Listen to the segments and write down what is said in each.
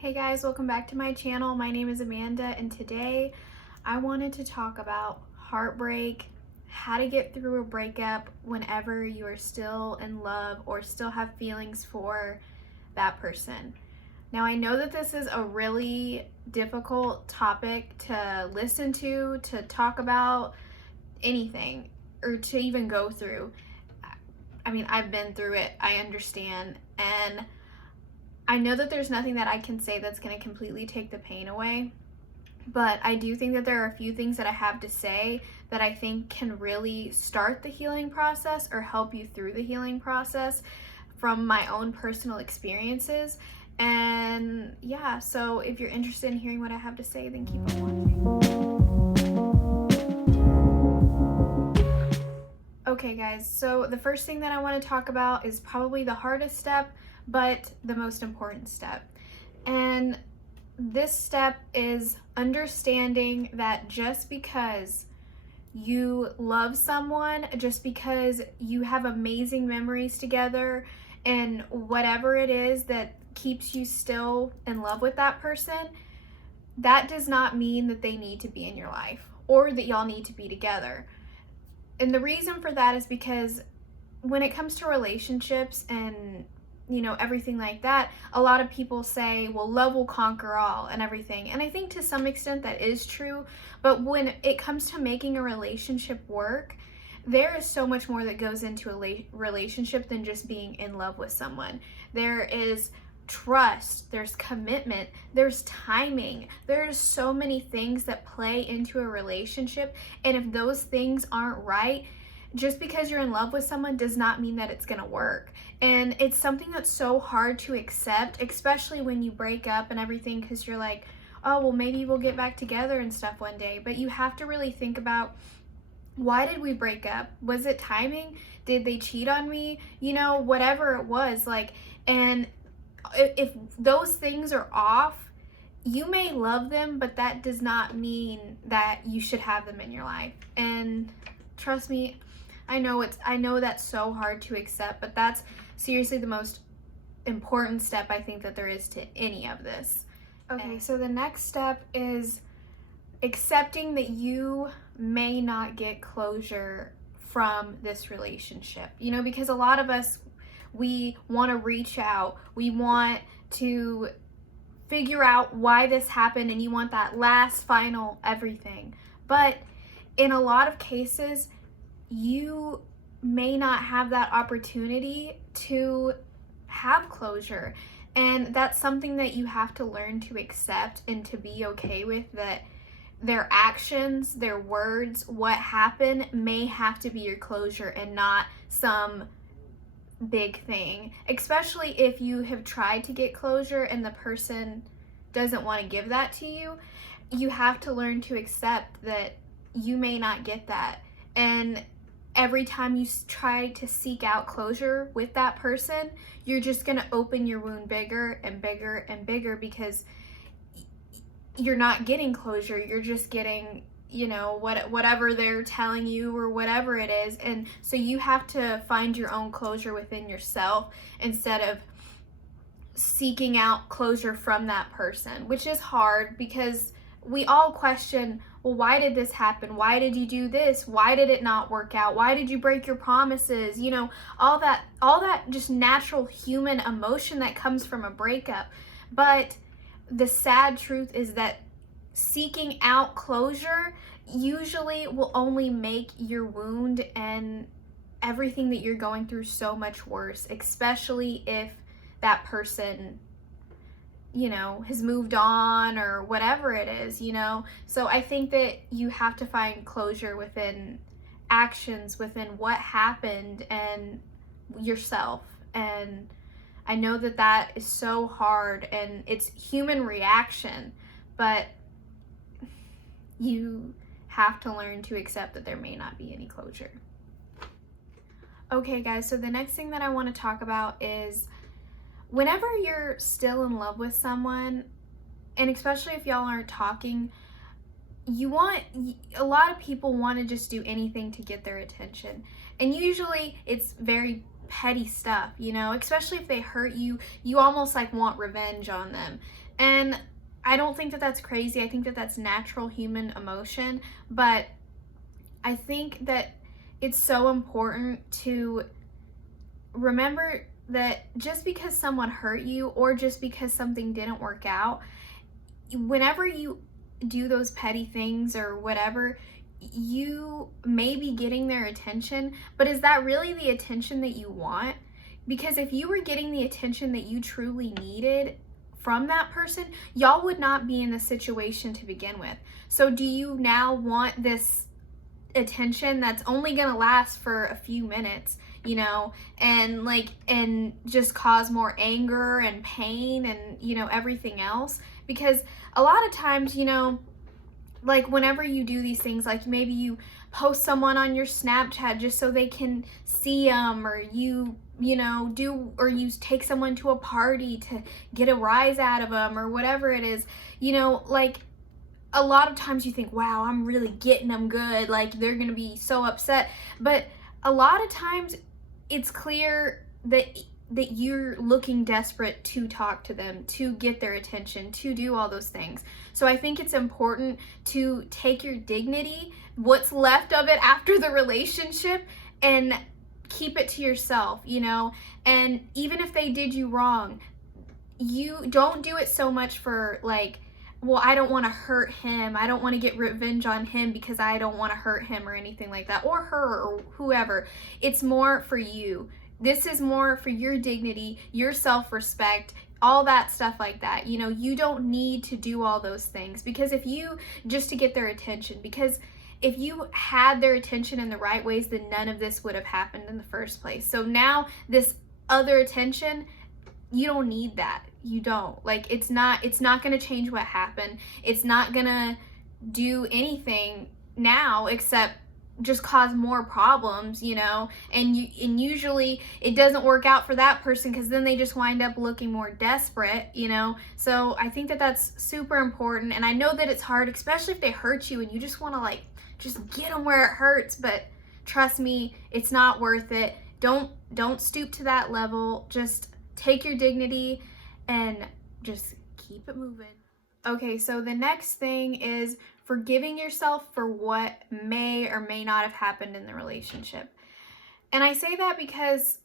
Hey guys, welcome back to my channel. My name is Amanda and today I wanted to talk about heartbreak, how to get through a breakup whenever you are still in love or still have feelings for that person. Now I know that this is a really difficult topic to listen to talk about anything or to even go through. I mean, I've been through it, I understand, and I know that there's nothing that I can say that's going to completely take the pain away, but I do think that there are a few things that I have to say that I think can really start the healing process or help you through the healing process from my own personal experiences. And yeah, so if you're interested in hearing what I have to say, then keep on watching. Okay guys, so the first thing that I want to talk about is probably the hardest step, but the most important step. And this step is understanding that just because you love someone, just because you have amazing memories together and whatever it is that keeps you still in love with that person, that does not mean that they need to be in your life or that y'all need to be together. And the reason for that is because when it comes to relationships and everything like that, a lot of people say, well, love will conquer all and everything. And I think to some extent that is true. But when it comes to making a relationship work, there is so much more that goes into a relationship than just being in love with someone. There is trust, there's commitment, there's timing. There's so many things that play into a relationship. And if those things aren't right, just because you're in love with someone does not mean that it's gonna work. And it's something that's so hard to accept, especially when you break up and everything, because you're like, oh, well, maybe we'll get back together and stuff one day. But you have to really think about, why did we break up? Was it timing? Did they cheat on me? Whatever it was, and if those things are off, you may love them, but that does not mean that you should have them in your life. And trust me, I know that's so hard to accept, but that's seriously the most important step I think that there is to any of this. Okay, so the next step is accepting that you may not get closure from this relationship. Because a lot of us, we want to reach out, we want to figure out why this happened, and you want that last final everything. But in a lot of cases, you may not have that opportunity to have closure. And that's something that you have to learn to accept and to be okay with, that their actions, their words, what happened may have to be your closure and not some big thing. Especially if you have tried to get closure and the person doesn't want to give that to you, you have to learn to accept that you may not get that. And every time you try to seek out closure with that person, you're just going to open your wound bigger and bigger and bigger, because you're not getting closure. You're just getting, whatever they're telling you or whatever it is. And so you have to find your own closure within yourself instead of seeking out closure from that person, which is hard because we all question, well, why did this happen? Why did you do this? Why did it not work out? Why did you break your promises? All that just natural human emotion that comes from a breakup. But the sad truth is that seeking out closure usually will only make your wound and everything that you're going through so much worse, especially if that person has moved on or whatever it is, So I think that you have to find closure within actions, within what happened, and yourself. And I know that that is so hard and it's human reaction, but you have to learn to accept that there may not be any closure. Okay guys, so the next thing that I want to talk about is, whenever you're still in love with someone, and especially if y'all aren't talking, a lot of people want to just do anything to get their attention. And usually it's very petty stuff, especially if they hurt you, you almost want revenge on them. And I don't think that that's crazy. I think that that's natural human emotion, but I think that it's so important to remember that just because someone hurt you or just because something didn't work out, whenever you do those petty things or whatever, you may be getting their attention, but is that really the attention that you want? Because if you were getting the attention that you truly needed from that person, y'all would not be in the situation to begin with. So do you now want this attention that's only gonna last for a few minutes, you know, and just cause more anger and pain and, you know, everything else? Because a lot of times, you know, like whenever you do these things, like maybe you post someone on your Snapchat just so they can see them, or you know, or you take someone to a party to get a rise out of them, or whatever it is, you know, like a lot of times you think, wow, I'm really getting them good, like they're gonna be so upset. But a lot of times it's clear that you're looking desperate to talk to them, to get their attention, to do all those things. So I think it's important to take your dignity, what's left of it after the relationship, and keep it to yourself, you know. And even if they did you wrong, you don't do it so much for like, well, I don't want to hurt him, I don't want to get revenge on him because I don't want to hurt him or anything like that, or her, or whoever. It's more for you. This is more for your dignity, your self-respect, all that stuff like that. You know, you don't need to do all those things because just to get their attention, because if you had their attention in the right ways, then none of this would have happened in the first place. So now this other attention, you don't need that. You don't. Like, it's not going to change what happened. It's not going to do anything now except just cause more problems, you know. And usually it doesn't work out for that person because then they just wind up looking more desperate, you know. So I think that that's super important. And I know that it's hard, especially if they hurt you and you just want to like just get them where it hurts, but trust me, it's not worth it. Don't stoop to that level. Just take your dignity and just keep it moving. Okay, so the next thing is forgiving yourself for what may or may not have happened in the relationship. And I say that because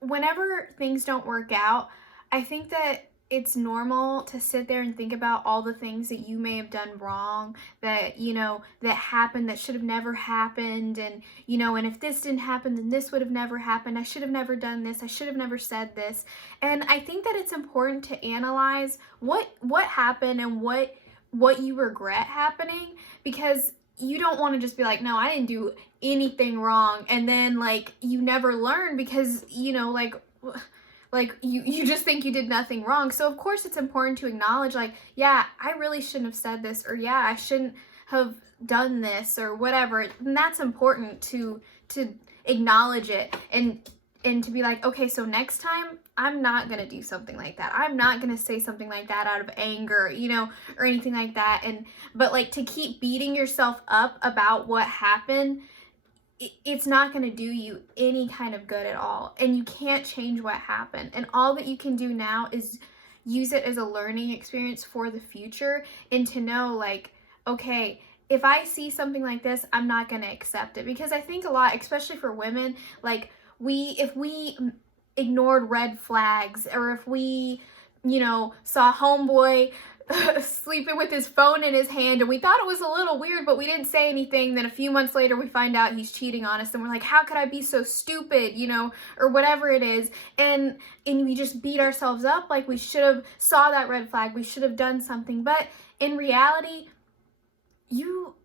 whenever things don't work out, I think that it's normal to sit there and think about all the things that you may have done wrong, that, you know, that happened that should have never happened. And, you know, and if this didn't happen, then this would have never happened. I should have never done this. I should have never said this. And I think that it's important to analyze what happened and what you regret happening, because you don't want to just be like, no, I didn't do anything wrong. And then like you never learn because, you know, like you just think you did nothing wrong. So of course it's important to acknowledge like, yeah, I really shouldn't have said this, or yeah, I shouldn't have done this, or whatever. And that's important to acknowledge it and to be like, okay, so next time I'm not going to do something like that. I'm not going to say something like that out of anger, you know, or anything like that. But like to keep beating yourself up about what happened, it's not going to do you any kind of good at all. And you can't change what happened. And all that you can do now is use it as a learning experience for the future, and to know like, okay, if I see something like this, I'm not going to accept it. Because I think a lot, especially for women, like if we ignored red flags, or if we, you know, saw homeboy sleeping with his phone in his hand and we thought it was a little weird, but we didn't say anything, then a few months later we find out he's cheating on us, and we're like, how could I be so stupid, you know, or whatever it is, and we just beat ourselves up like we should have saw that red flag, we should have done something. But in reality, you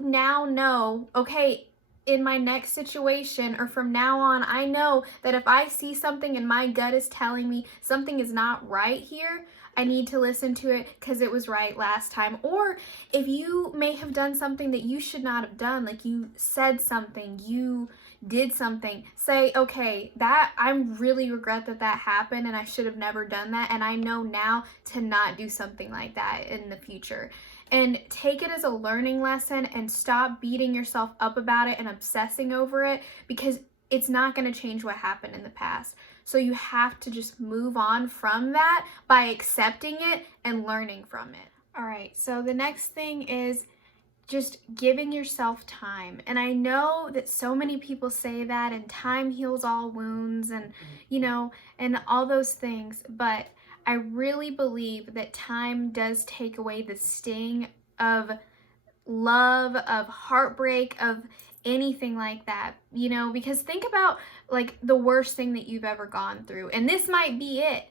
now know, okay, in my next situation, or from now on, I know that if I see something and my gut is telling me something is not right here, I need to listen to it because it was right last time. Or if you may have done something that you should not have done, like you said something, you did something, say, okay, that I really regret that happened and I should have never done that, and I know now to not do something like that in the future. And take it as a learning lesson and stop beating yourself up about it and obsessing over it, because it's not going to change what happened in the past. So you have to just move on from that by accepting it and learning from it. All right, so the next thing is just giving yourself time. And I know that so many people say that, and time heals all wounds, and and all those things, but I really believe that time does take away the sting of love, of heartbreak, of anything like that, because think about like the worst thing that you've ever gone through, and this might be it,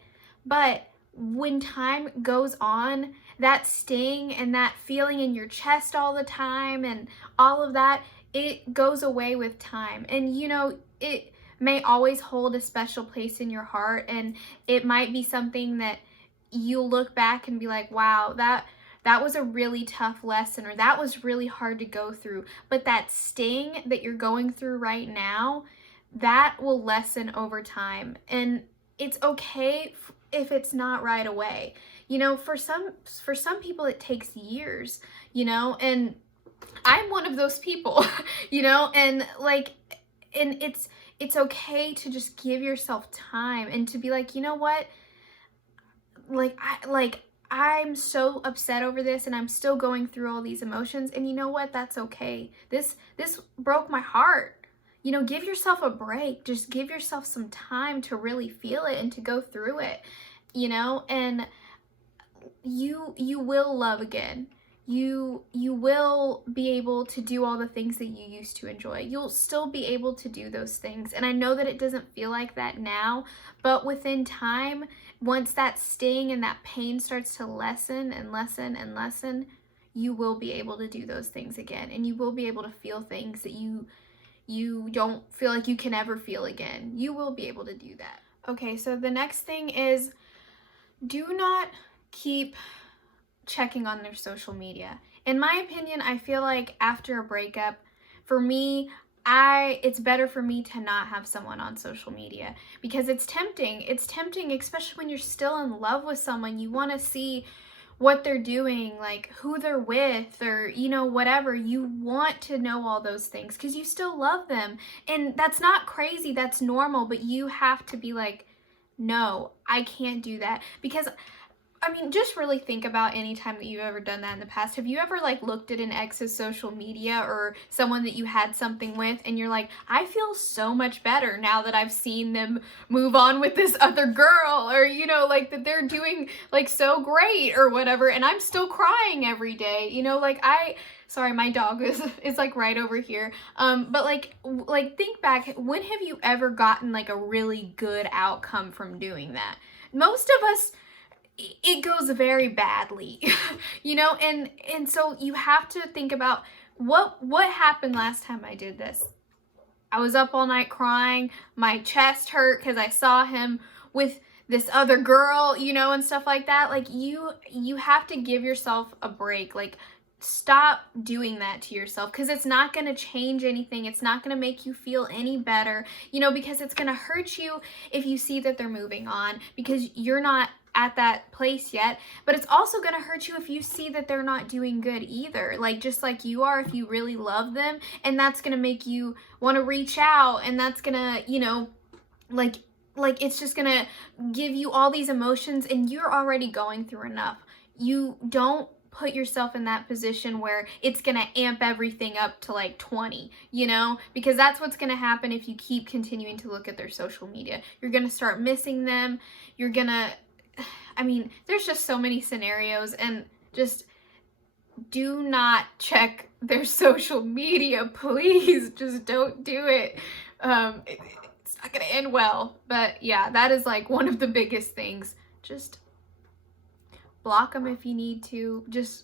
but when time goes on, that sting and that feeling in your chest all the time and all of that, it goes away with time. And it may always hold a special place in your heart, and it might be something that you'll look back and be like, wow, that was a really tough lesson, or that was really hard to go through. But that sting that you're going through right now, that will lessen over time. And it's okay if it's not right away. For some people it takes years, and I'm one of those people, and it's okay to just give yourself time and to be like, you know what? I'm so upset over this, and I'm still going through all these emotions, and you know what? That's okay. This broke my heart. Give yourself a break. Just give yourself some time to really feel it and to go through it, and you will love again. You will be able to do all the things that you used to enjoy. You'll still be able to do those things. And I know that it doesn't feel like that now, but within time, once that sting and that pain starts to lessen and lessen and lessen, you will be able to do those things again. And you will be able to feel things that you don't feel like you can ever feel again. You will be able to do that. Okay, so the next thing is, do not keep checking on their social media. In my opinion, I feel like after a breakup, for me, it's better for me to not have someone on social media, because it's tempting. It's tempting, especially when you're still in love with someone. You want to see what they're doing, like who they're with, or whatever. You want to know all those things because you still love them. And that's not crazy, that's normal, but you have to be like, no, I can't do that. Because just really think about any time that you've ever done that in the past. Have you ever looked at an ex's social media, or someone that you had something with, and you're like, I feel so much better now that I've seen them move on with this other girl, or that they're doing so great or whatever, and I'm still crying every day, sorry, my dog is right over here. But think back, when have you ever gotten a really good outcome from doing that? Most of us, it goes very badly, and so you have to think about what happened last time I did this. I was up all night crying, my chest hurt because I saw him with this other girl, and stuff like that. You have to give yourself a break. Stop doing that to yourself, because it's not going to change anything. It's not going to make you feel any better, because it's going to hurt you if you see that they're moving on, because you're not at that place yet. But it's also going to hurt you if you see that they're not doing good either, just like you are, if you really love them. And that's going to make you want to reach out, and that's going to, it's just going to give you all these emotions, and you're already going through enough. You don't put yourself in that position where it's going to amp everything up to 20, because that's what's going to happen if you keep continuing to look at their social media. You're going to start missing them. You're going to, there's just so many scenarios, and just do not check their social media, please. Just don't do it. It's not going to end well. But yeah, that is one of the biggest things. Just block them if you need to. Just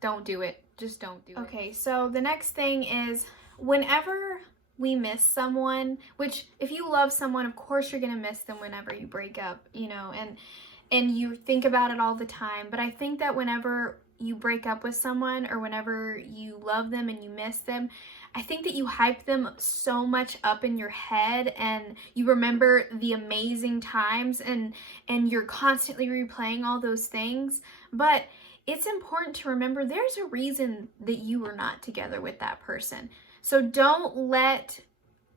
don't do it. Just don't do it. Okay, so the next thing is, whenever we miss someone, which if you love someone, of course you're going to miss them whenever you break up, and you think about it all the time. But I think that whenever you break up with someone, or whenever you love them and you miss them, I think that you hype them so much up in your head, and you remember the amazing times, and you're constantly replaying all those things. But it's important to remember there's a reason that you were not together with that person. So don't let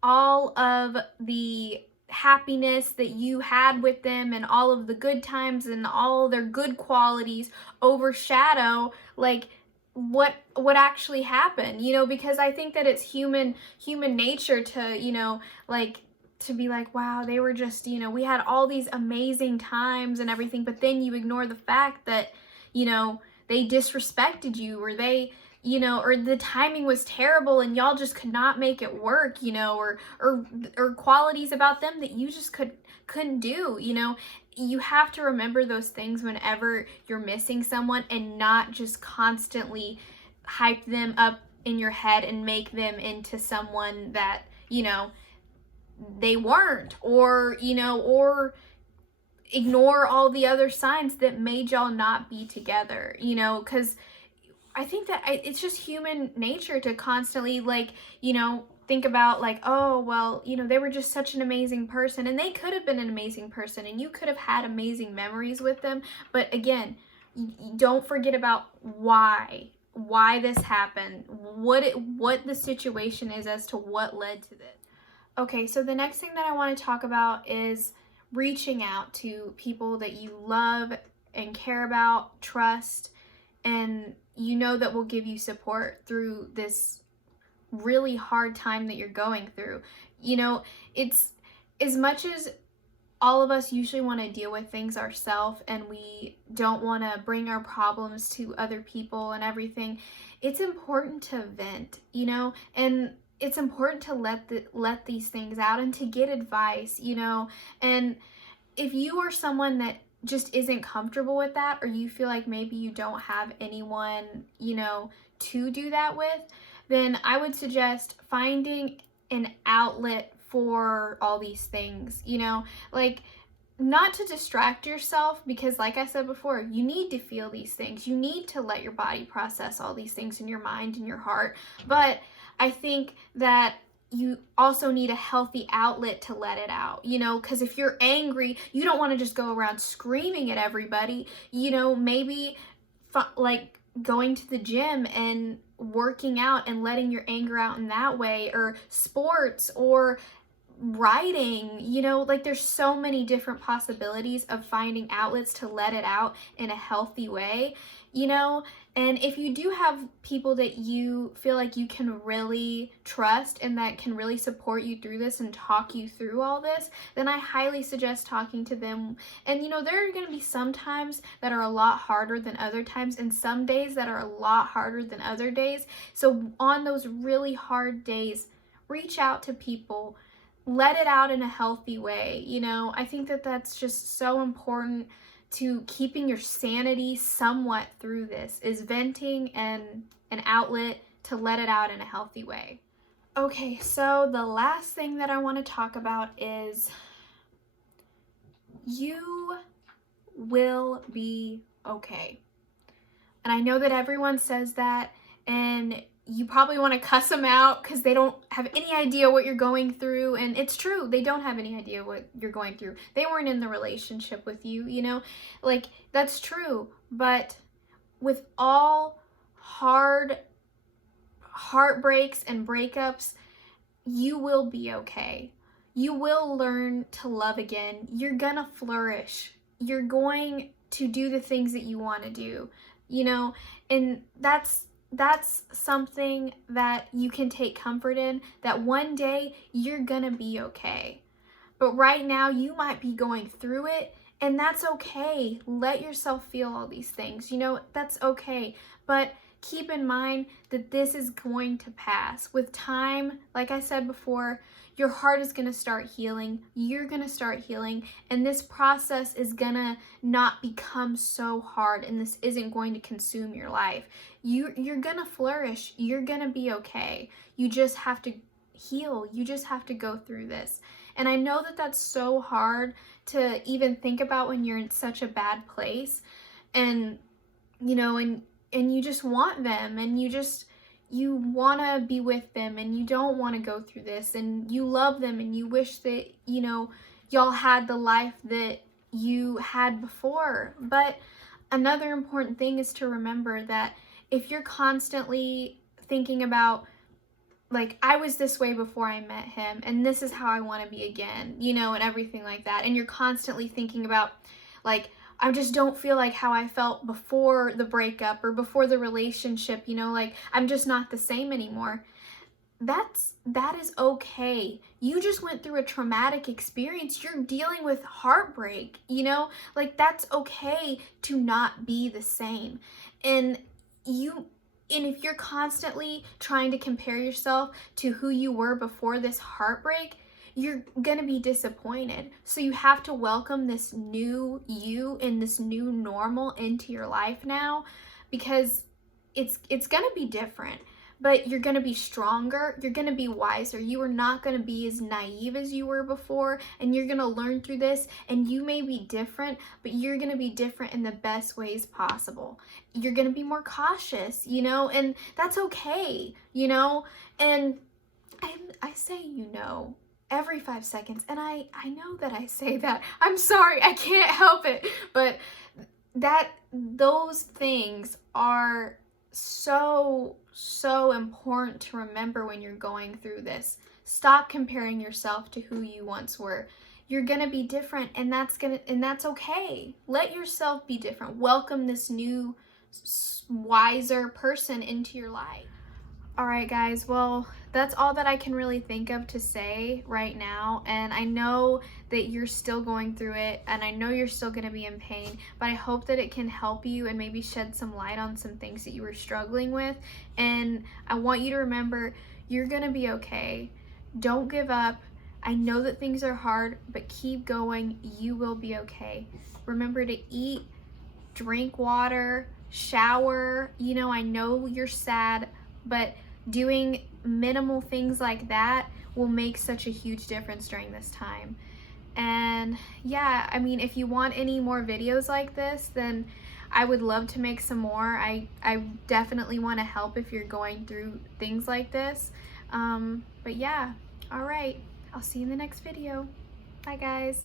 all of the happiness that you had with them and all of the good times and all their good qualities overshadow like what actually happened, because I think that it's human nature to, like to be like, wow, they were just, we had all these amazing times and everything, but then you ignore the fact that, they disrespected you, or they, or the timing was terrible and y'all just could not make it work, or qualities about them that you just couldn't do. You have to remember those things whenever you're missing someone, and not just constantly hype them up in your head and make them into someone that, they weren't, or ignore all the other signs that made y'all not be together, because I think that it's just human nature to constantly, like, think about, like, oh, well, they were just such an amazing person, and they could have been an amazing person, and you could have had amazing memories with them. But again, don't forget about why this happened, what the situation is as to what led to this. Okay, so the next thing that I want to talk about is reaching out to people that you love and care about, trust, and that will give you support through this really hard time that you're going through. It's, as much as all of us usually want to deal with things ourselves and we don't want to bring our problems to other people and everything, it's important to vent, and it's important to let these things out and to get advice, and if you are someone that just isn't comfortable with that, or you feel like maybe you don't have anyone, to do that with, then I would suggest finding an outlet for all these things, like, not to distract yourself, because like I said before, you need to feel these things. You need to let your body process all these things in your mind and your heart. But I think that you also need a healthy outlet to let it out, because if you're angry, you don't want to just go around screaming at everybody, maybe like going to the gym and working out and letting your anger out in that way, or sports, or writing, like there's so many different possibilities of finding outlets to let it out in a healthy way, and if you do have people that you feel like you can really trust and that can really support you through this and talk you through all this, then I highly suggest talking to them. And there are going to be some times that are a lot harder than other times, and some days that are a lot harder than other days. So on those really hard days, reach out to people, let it out in a healthy way. I think that that's just so important to keeping your sanity somewhat through this, is venting and an outlet to let it out in a healthy way. Okay, so the last thing that I want to talk about is you will be okay. And I know that everyone says that, and you probably want to cuss them out because they don't have any idea what you're going through. And it's true, they don't have any idea what you're going through. They weren't in the relationship with you, like, that's true. But with all heartbreaks and breakups, you will be okay. You will learn to love again. You're gonna flourish. You're going to do the things that you want to do, and that's something that you can take comfort in, that one day you're gonna be okay. But right now you might be going through it, and that's okay. Let yourself feel all these things, that's okay. But keep in mind that this is going to pass. With time, like I said before, your heart is going to start healing. You're going to start healing. And this process is going to not become so hard. And this isn't going to consume your life. You're going to flourish. You're going to be okay. You just have to heal. You just have to go through this. And I know that that's so hard to even think about when you're in such a bad place. And, and you just want them, and you want to be with them, and you don't want to go through this, and you love them, and you wish that, y'all had the life that you had before. But another important thing is to remember that if you're constantly thinking about like, I was this way before I met him, and this is how I want to be again, you know, and everything like that. And you're constantly thinking about, like, I just don't feel like how I felt before the breakup or before the relationship, you know, like, I'm just not the same anymore. That is okay. You just went through a traumatic experience. You're dealing with heartbreak, you know? Like, that's okay to not be the same. And you and if you're constantly trying to compare yourself to who you were before this heartbreak, you're going to be disappointed. So you have to welcome this new you and this new normal into your life now, because it's going to be different, but you're going to be stronger, you're going to be wiser. You are not going to be as naive as you were before, and you're going to learn through this. And you may be different, but you're going to be different in the best ways possible. You're going to be more cautious, you know, and that's okay, you know. And I say, you know, every 5 seconds, and I know that I say that. I'm sorry, I can't help it, but those things are so important to remember when you're going through this. Stop comparing yourself to who you once were. You're gonna be different, and that's okay. Let yourself be different. Welcome this new, wiser person into your life. All right, guys, well, that's all that I can really think of to say right now. And I know that you're still going through it, and I know you're still going to be in pain, but I hope that it can help you and maybe shed some light on some things that you were struggling with. And I want you to remember, you're going to be okay. Don't give up. I know that things are hard, but keep going. You will be okay. Remember to eat, drink water, shower. You know, I know you're sad, but doing minimal things like that will make such a huge difference during this time. And yeah, I mean, if you want any more videos like this, then I would love to make some more. I definitely want to help if you're going through things like this. But yeah, all right, I'll see you in the next video. Bye, guys.